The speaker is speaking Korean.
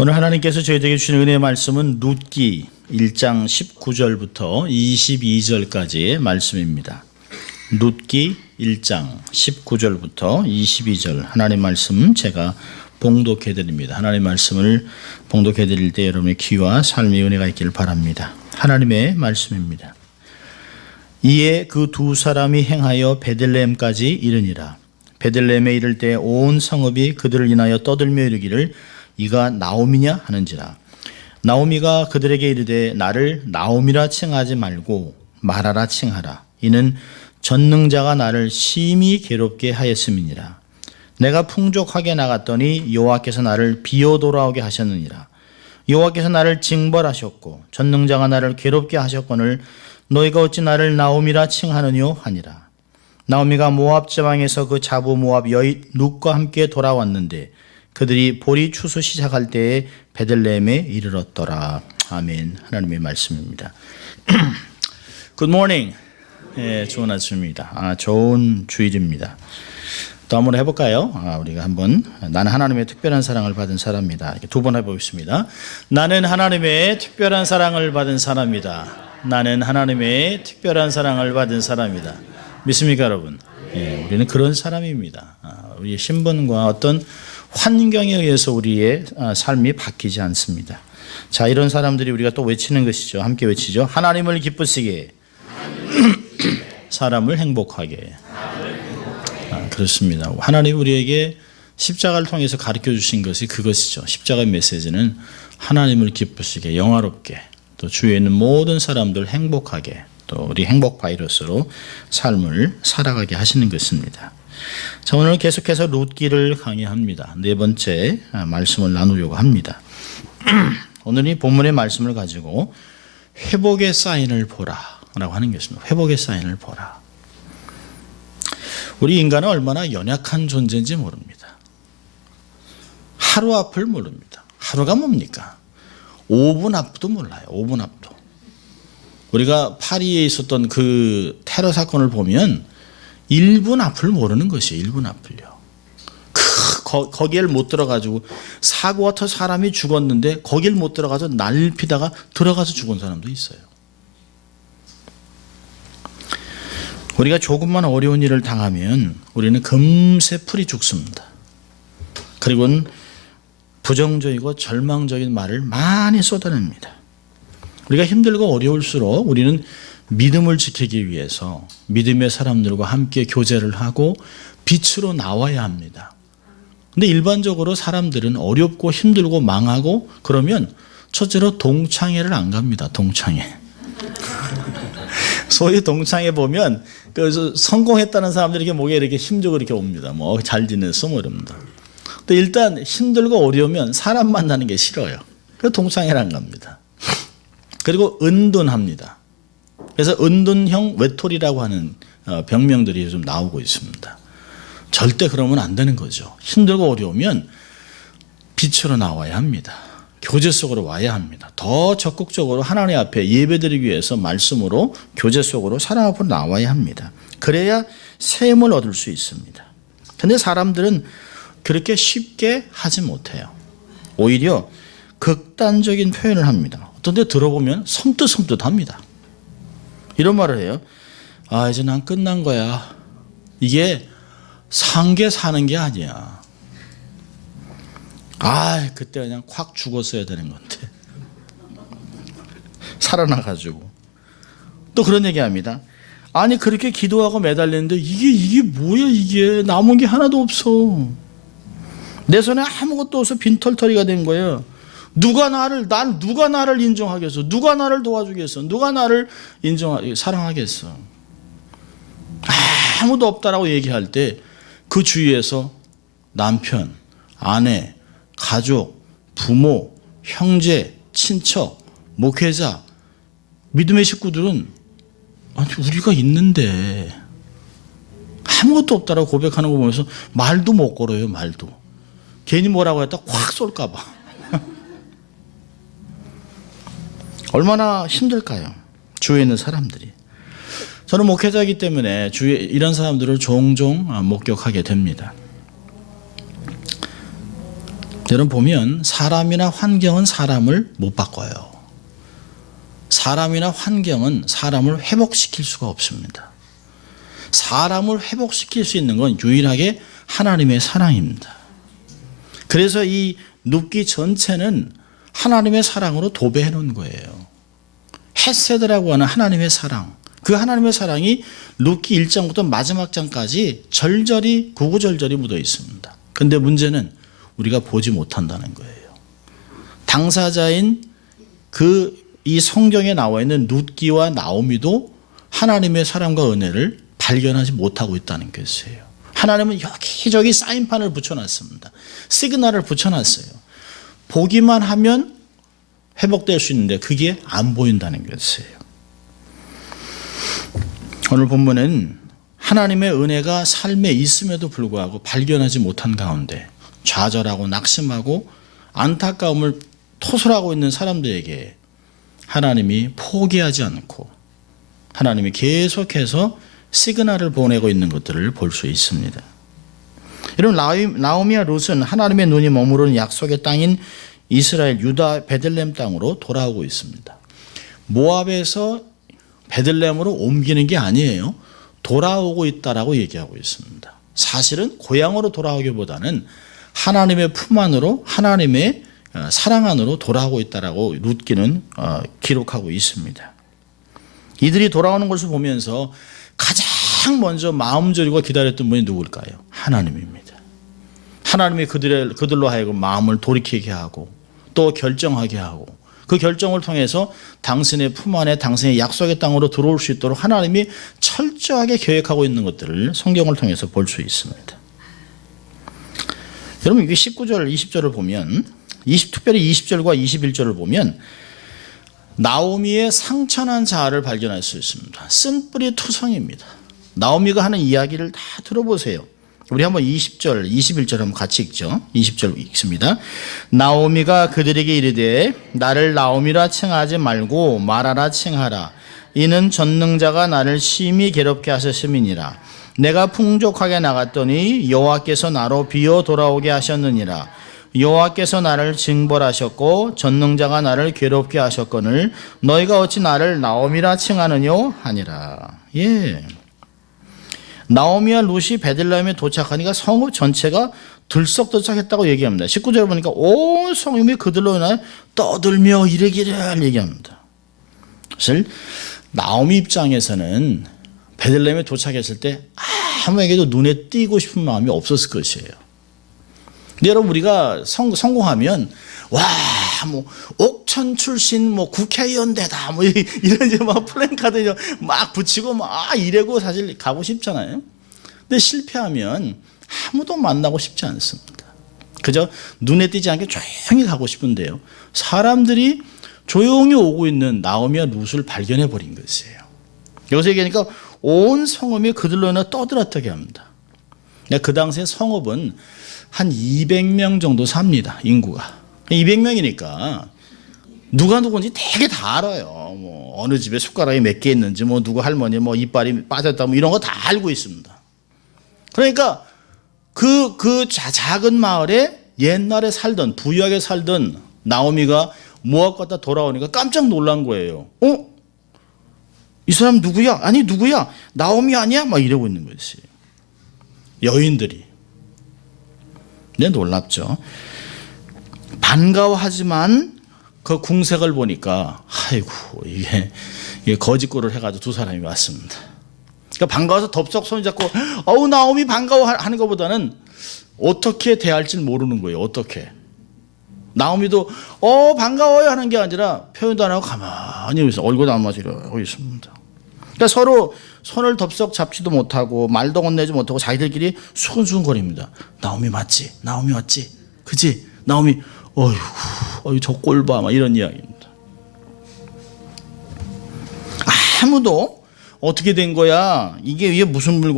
오늘 하나님께서 저희에게 주신 은혜의 말씀은 룻기 1장 19절부터 22절까지의 말씀입니다. 룻기 1장 19절부터 22절 하나님 말씀 제가 봉독해 드립니다. 하나님 말씀을 봉독해 드릴 때 여러분의 귀와 삶의 은혜가 있기를 바랍니다. 하나님의 말씀입니다. 이에 그 두 사람이 행하여 베들레헴까지 이르니라. 베들레헴에 이를 때 온 성읍이 그들을 인하여 떠들며 이르기를 이가 나오미냐 하는지라. 나오미가 그들에게 이르되 나를 나오미라 칭하지 말고 마라라 칭하라. 이는 전능자가 나를 심히 괴롭게 하였음이니라. 내가 풍족하게 나갔더니 여호와께서 나를 비어 돌아오게 하셨느니라. 여호와께서 나를 징벌하셨고 전능자가 나를 괴롭게 하셨거늘 너희가 어찌 나를 나오미라 칭하느뇨 하니라. 나오미가 모압 지방에서 그 자부 모압 여인 룻과 함께 돌아왔는데 그들이 보리 추수 시작할 때에 베들레헴에 이르렀더라. 아멘. 하나님의 말씀입니다. Good morning. 예, 좋은 아침입니다. 좋은 주일입니다. 또 한번 해볼까요? 우리가 한번 나는 하나님의 특별한 사랑을 받은 사람이다. 이렇게 두 번 해보겠습니다. 나는 하나님의 특별한 사랑을 받은 사람이다. 나는 하나님의 특별한 사랑을 받은 사람이다. 믿습니까, 여러분? 예, 우리는 그런 사람입니다. 우리의 신분과 어떤 환경에 의해서 우리의 삶이 바뀌지 않습니다. 자, 이런 사람들이 우리가 또 외치는 것이죠. 함께 외치죠. 하나님을 기쁘시게, 사람을 행복하게. 그렇습니다. 하나님 우리에게 십자가를 통해서 가르쳐 주신 것이 그것이죠. 십자가의 메시지는 하나님을 기쁘시게, 영화롭게, 또 주위에 있는 모든 사람들 행복하게, 또 우리 행복 바이러스로 삶을 살아가게 하시는 것입니다. 자, 오늘 계속해서 룻기를 강의합니다. 네 번째 말씀을 나누려고 합니다. 오늘 이 본문의 말씀을 가지고 회복의 사인을 보라 라고 하는 것입니다. 회복의 사인을 보라. 우리 인간은 얼마나 연약한 존재인지 모릅니다. 하루 앞을 모릅니다. 하루가 뭡니까? 5분 앞도 몰라요. 5분 앞도. 우리가 파리에 있었던 그 테러 사건을 보면 1분 앞을 모르는 것이에요. 1분 앞을요. 거기를 못 들어가지고 사고가 터 사람이 죽었는데 거길 못 들어가서 날피다가 들어가서 죽은 사람도 있어요. 우리가 조금만 어려운 일을 당하면 우리는 금세 풀이 죽습니다. 그리고는 부정적이고 절망적인 말을 많이 쏟아냅니다. 우리가 힘들고 어려울수록 우리는 믿음을 지키기 위해서 믿음의 사람들과 함께 교제를 하고 빛으로 나와야 합니다. 근데 일반적으로 사람들은 어렵고 힘들고 망하고 그러면 첫째로 동창회를 안 갑니다. 동창회. 소위 동창회 보면 그 성공했다는 사람들이 이렇게 목에 이렇게 힘주고 이렇게 옵니다. 뭐 잘 지냈어 뭐 이럽니다. 또 일단 힘들고 어려우면 사람 만나는 게 싫어요. 그래서 동창회를 안 갑니다. 그리고 은둔합니다. 그래서 은둔형 외톨이라고 하는 병명들이 좀 나오고 있습니다. 절대 그러면 안 되는 거죠. 힘들고 어려우면 빛으로 나와야 합니다. 교제 속으로 와야 합니다. 더 적극적으로 하나님 앞에 예배드리기 위해서 말씀으로 교제 속으로 사람 앞으로 나와야 합니다. 그래야 샘을 얻을 수 있습니다. 그런데 사람들은 그렇게 쉽게 하지 못해요. 오히려 극단적인 표현을 합니다. 어떤 데 들어보면 섬뜩섬뜩합니다. 이런 말을 해요. 이제 난 끝난 거야. 이게 산 게 사는 게 아니야. 그때 그냥 콱 죽었어야 되는 건데. 살아나가지고. 또 그런 얘기 합니다. 아니, 그렇게 기도하고 매달리는데 이게 뭐야, 이게. 남은 게 하나도 없어. 내 손에 아무것도 없어 빈털터리가 된 거예요. 누가 나를 인정하겠어? 누가 나를 도와주겠어? 누가 나를 사랑하겠어? 아무도 없다라고 얘기할 때 그 주위에서 남편, 아내, 가족, 부모, 형제, 친척, 목회자, 믿음의 식구들은 우리가 있는데 아무것도 없다라고 고백하는 거 보면서 말도 못 걸어요. 말도. 괜히 뭐라고 했다 확 쏠까 봐. 얼마나 힘들까요? 주위에 있는 사람들이. 저는 목회자이기 때문에 주위에 이런 사람들을 종종 목격하게 됩니다. 여러분 보면 사람이나 환경은 사람을 못 바꿔요. 사람이나 환경은 사람을 회복시킬 수가 없습니다. 사람을 회복시킬 수 있는 건 유일하게 하나님의 사랑입니다. 그래서 이 눕기 전체는 하나님의 사랑으로 도배해 놓은 거예요. 헤세드라고 하는 하나님의 사랑, 그 하나님의 사랑이 룻기 1장부터 마지막 장까지 절절히 구구절절히 묻어 있습니다. 근데 문제는 우리가 보지 못한다는 거예요. 당사자인 이 성경에 나와 있는 룻기와 나오미도 하나님의 사랑과 은혜를 발견하지 못하고 있다는 것이에요. 하나님은 여기저기 사인판을 붙여놨습니다. 시그널을 붙여놨어요. 보기만 하면 회복될 수 있는데 그게 안 보인다는 것이에요. 오늘 본문은 하나님의 은혜가 삶에 있음에도 불구하고 발견하지 못한 가운데 좌절하고 낙심하고 안타까움을 토설하고 있는 사람들에게 하나님이 포기하지 않고 하나님이 계속해서 시그널을 보내고 있는 것들을 볼 수 있습니다. 여러분 나오미와 룻은 하나님의 눈이 머무르는 약속의 땅인 이스라엘 유다 베들레헴 땅으로 돌아오고 있습니다. 모압에서 베들레헴으로 옮기는 게 아니에요. 돌아오고 있다라고 얘기하고 있습니다. 사실은 고향으로 돌아오기보다는 하나님의 품 안으로 하나님의 사랑 안으로 돌아오고 있다라고 룻기는 기록하고 있습니다. 이들이 돌아오는 것을 보면서 가장 먼저 마음 졸이고 기다렸던 분이 누굴까요? 하나님입니다. 하나님이 그들로 하여금 마음을 돌이키게 하고 또 결정하게 하고 그 결정을 통해서 당신의 품 안에 당신의 약속의 땅으로 들어올 수 있도록 하나님이 철저하게 계획하고 있는 것들을 성경을 통해서 볼 수 있습니다. 여러분 이게 19절 20절을 보면 특별히 20절과 21절을 보면 나오미의 상처난 자아를 발견할 수 있습니다. 쓴뿌리 투성입니다. 나오미가 하는 이야기를 다 들어보세요. 우리 한번 20절, 21절 한번 같이 읽죠. 20절 읽습니다. 나오미가 그들에게 이르되 나를 나오미라 칭하지 말고 마라라 칭하라. 이는 전능자가 나를 심히 괴롭게 하셨음이니라. 내가 풍족하게 나갔더니 여호와께서 나로 비어 돌아오게 하셨느니라. 여호와께서 나를 징벌하셨고 전능자가 나를 괴롭게 하셨거늘 너희가 어찌 나를 나오미라 칭하느뇨 하니라. 예. 나오미와 룻이 베들레헴에 도착하니까 성읍 전체가 들썩들썩했다고 얘기합니다. 19절에 보니까 온 성읍이 그들로 인하여 떠들며 이르기를 얘기합니다. 사실 나오미 입장에서는 베들레헴에 도착했을 때 아무에게도 눈에 띄고 싶은 마음이 없었을 것이에요. 근데 여러분 우리가 성공하면 뭐 옥천 출신 뭐 국회의원 되다 뭐 이런 이제 막 플랜카드 막 붙이고 막 이래고 사실 가고 싶잖아요. 근데 실패하면 아무도 만나고 싶지 않습니다. 그저 눈에 띄지 않게 조용히 가고 싶은데요. 사람들이 조용히 오고 있는 나오미와 룻을 발견해 버린 것이에요. 여기서 얘기하니까 온 성읍이 그들로 인해 떠들었다게 합니다. 그 당시에 성읍은 한 200명 정도 삽니다. 인구가. 200명이니까 누가 누군지 되게 다 알아요. 뭐 어느 집에 숟가락이 몇 개 있는지 뭐 누구 할머니 뭐 이빨이 빠졌다 뭐 이런 거 다 알고 있습니다. 그러니까 그 작은 마을에 옛날에 살던 부유하게 살던 나오미가 모압 갔다 돌아오니까 깜짝 놀란 거예요. 이 사람 누구야? 아니 누구야? 나오미 아니야? 막 이러고 있는 거지. 여인들이. 네, 놀랍죠. 반가워하지만 그 궁색을 보니까 아이고 이게 거짓골을 해가지고 두 사람이 왔습니다. 그러니까 반가워서 덥석 손잡고 어우 나오미 반가워하는 것보다는 어떻게 대할지 모르는 거예요. 어떻게. 나오미도 반가워요 하는 게 아니라 표현도 안 하고 가만히 있어. 얼굴도 안 마시려 하고 있습니다. 그러니까 서로 손을 덥석 잡지도 못하고 말도 건네지 못하고 자기들끼리 수근수근거립니다. 나오미 맞지? 나오미 맞지? 그치? 나오미 어휴 저 꼴 봐 막 이런 이야기입니다. 아무도 어떻게 된 거야? 이게 무슨 물건